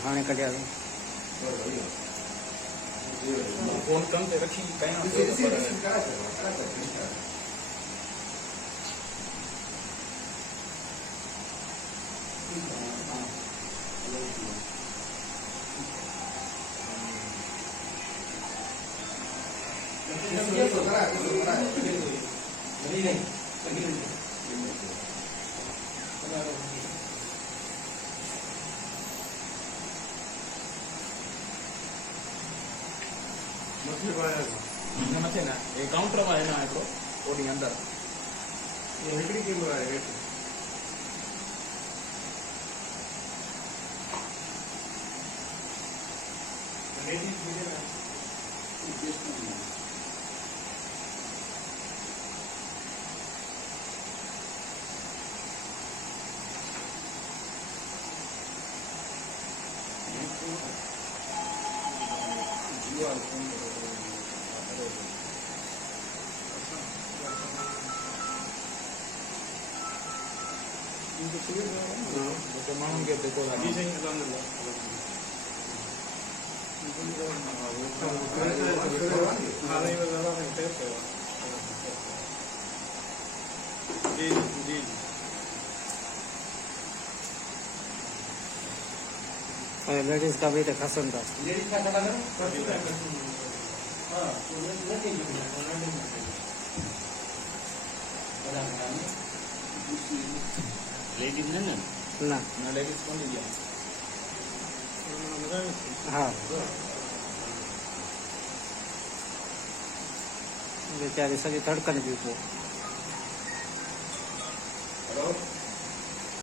खाने का दिया फोन कम से रखी कहीं मथे ना ये काउंटर में है ना हिकिड़ो ओडी अंदर ये हिकिड़ी कैमरा है हेठि माण्हुनि खे जेको लेडीज का भी तो खसम था लेडीज ने ना ना लेडीज कौन दिया हाँ बेचारी सॼी धड़कन भी पोइ